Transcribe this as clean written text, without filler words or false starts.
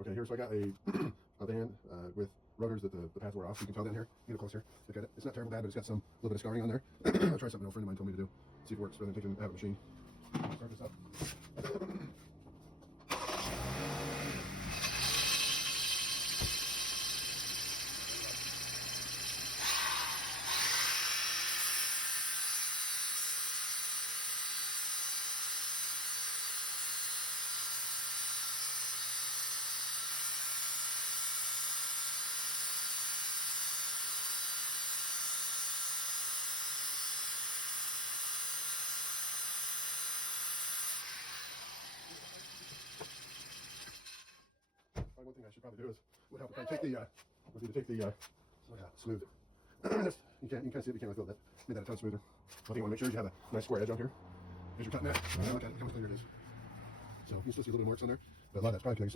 Okay, here, so I got a van with rotors that the pads were off. You can tell down here. You get closer. Look at it. It's not terrible bad, but it's got some little bit of scarring on there. I'll try something an old friend of mine told me to do. See if it works. Rather than taking it out of the machine. Start this up. One thing I should probably do is would help if I take the would be to take the smooth. you can see it, you can't really feel that. Made that a ton smoother. I think you want to make sure you have a nice square edge on here. As you're cutting that, look at it, look how much cleaner it is. So you can still see a little bit of marks on there, but a lot of that's probably because